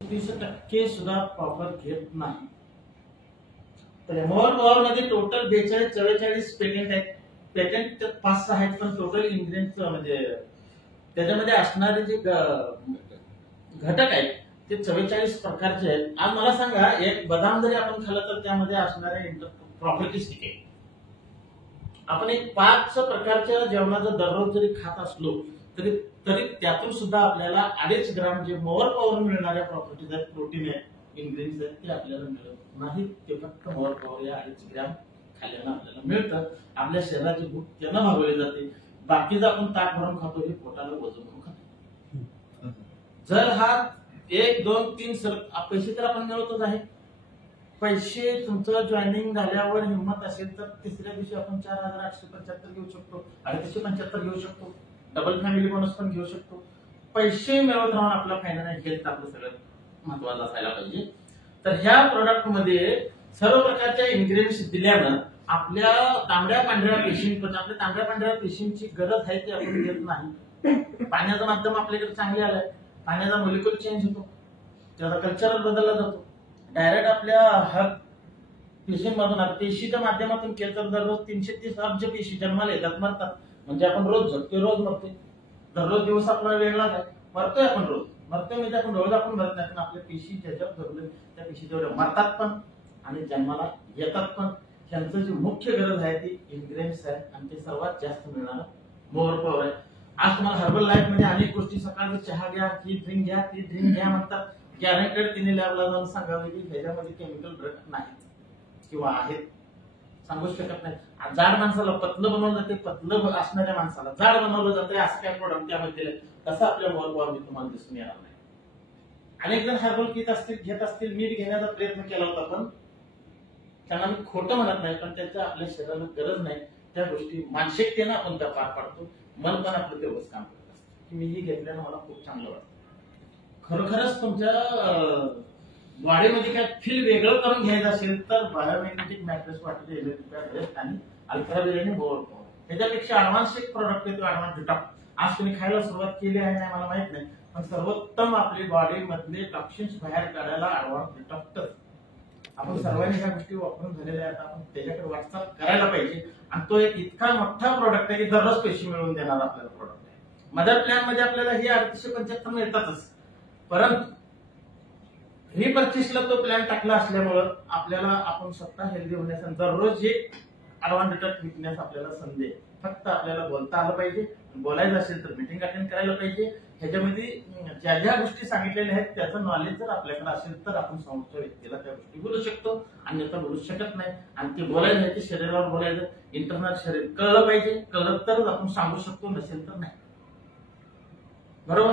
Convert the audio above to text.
30% सुद्धा प्रॉपर घेत नाही. तर मोर पॉवर मध्ये टोटल 42-44 पेटंट आहेत. पेटंट 5-6 आहेत, पण टोटल इन्ग्रेडियंट म्हणजे त्याच्यामध्ये असणारे जे घटक आहेत ते 44 प्रकारचे आहेत. आज मला सांगा, एक बदाम जरी आपण खाल्लं तर त्यामध्ये असणारे प्रॉपर्टीज किती आहेत? आपण एक 5 प्रकारच्या जेवणाचं दररोज जरी खात असलो तरी तरी त्यातून सुद्धा आपल्याला 2.5 ग्राम जे मोअर पॉवर मिळणाऱ्या प्रॉपर्टीज आहेत, प्रोटीन आहेत, इन्ग्रेडियंट्स आहेत, ते आपल्याला मिळत नाही. ते फक्त मोअर पॉवर या 2.5 ग्राम खाल्ल्यानं आपल्याला मिळतं. आपल्या शरीराची भूक त्यानं भागवली जाते. बाकीचं आपण ताट भरून खातो, हे पोटाला वजन म्हणून खातो. जर हा 1, 2, 3 पैसे तर आपण मिळवतच आहे. पैसे तुमचं जॉईनिंग झाल्यावर हिंमत असेल तर तिसऱ्या दिवशी आपण 4,875 घेऊ शकतो, 375 घेऊ शकतो. डबल फॅमिली बोनस पण घेऊ शकतो. पैसे मिळवत राहून आपला फायदा नाही, हेल्थ आपलं सगळ्यात महत्वाचं असायला पाहिजे. तर ह्या प्रोडक्ट मध्ये सर्व प्रकारच्या इन्ग्रेडियंट्स दिल्यानं आपल्या तांबड्या पांढऱ्या पेशींपर्यंत, आपल्या तांबड्या पांढऱ्या पेशींची गरज आहे ती आपण देत नाही. पाण्याचं माध्यम आपल्याकडे चांगले आलंय. पाण्याचा मोलिक्युल चेंज होतो, त्याचा कल्चर बदलला जातो. डायरेक्ट आपल्या पेशींमधून पेशीच्या माध्यमातून केलं तर दररोज 330 अब्ज पेशी जन्माला येतात, मरतात. म्हणजे आपण रोज जगतोय, रोज मरतोय. दररोज दिवस आपला वेगळाच आहे. मरतोय आपण रोज, मरतोय म्हणजे आपण रोज आपण मरत नाही, पण आपल्या पेशी ज्याच्यात धरले त्या पेशी तेवढ्या मरतात पण आणि जन्माला येतात पण. त्यांचं जी मुख्य गरज आहे ती इन्ग्रेडियंट्स आहे, आणि ते सर्वात जास्त मिळणारं मोअर पॉवर आहे. आज तुम्हाला हर्बल लाईफ मध्ये अनेक गोष्टी, सकाळचं चहा घ्या, ही ड्रिंक घ्या, ती ड्रिंक घ्या म्हणतात. गॅरंटेड तिने लॅबला जाऊन सांगावे की ह्याच्यामध्ये केमिकल ड्रग नाहीत किंवा आहेत, सांगू शकत नाही. जाड माणसाला पतलं बनवलं जाते, पतलं असणाऱ्या माणसाला जाड बनवलं जाते. असं काय प्रोडक्ट त्यामध्ये तसं आपल्या मोअर पॉवर तुम्हाला दिसून येणार नाही. अनेक जण हर्बल किट असतील, घेत असतील, मीठ घेण्याचा प्रयत्न केला होता, पण त्यांना मी खोटं म्हणत नाही, पण त्याच्या आपल्या शरीराला गरज नाही. त्या गोष्टी मानसिकतेनं आपण त्या पार पाडतो. मन पण आपलं तेवढंच काम करत असतं की मी ही घेतल्यानं मला खूप चांगलं वाटतं. खरोखरच तुमच्या बॉडीमध्ये काय फील वेगळं करून घ्यायचं असेल तर बायोमॅग्नेटिक मॅट्रेस वाटते, इलेक्ट्रिक आणि अल्ट्राव्हायोलेट मोअर पॉवर. त्याच्यापेक्षा ऍडव्हान्स एक प्रोडक्ट आहे तो ऍडव्हान्स डिटॉक्स. आज तुम्ही खायला सुरुवात केली आहे नाही मला माहित नाही, पण सर्वोत्तम आपली बॉडी मधले टॉक्सिन्स बाहेर काढायला ऍडव्हान्स डिटॉक्स आपण सर्वांनी ह्या गोष्टी वापरून झालेल्या आहेत. आपण त्याच्याकडे वाटचाल करायला पाहिजे. आणि तो एक इतका मोठा प्रोडक्ट आहे की दररोज पैसे मिळवून देणार आपल्याला प्रोडक्ट आहे. मदर प्लॅन मध्ये आपल्याला हे 3875 मिळतातच, परंतु रिपर्चेसला तो प्लॅन टाकला असल्यामुळं आपल्याला आपण स्वतः हेल्दी होण्यासाठी दररोज हे ऍडव्हान्स डिटॉक्स विकण्यास आपल्याला संधी आहे. फक्त आपल्याला बोलता आलं पाहिजे. बोलायचं असेल तर मीटिंग अटेंड करायला पाहिजे. ह्याच्यामध्ये ज्या ज्या गोष्टी सांगितलेल्या आहेत त्याचं नॉलेज जर आपल्याकडे असेल तर आपण समोरच्या व्यक्तीला त्या गोष्टी बोलू शकतो, अन्यथा बोलू शकत नाही. आणि ते बोलायचं आहे ते शरीरावर बोलायचं, इंटरनल शरीर कळलं पाहिजे. कळलं तरच आपण सांगू शकतो, नसेल तर नाही. बरोबर.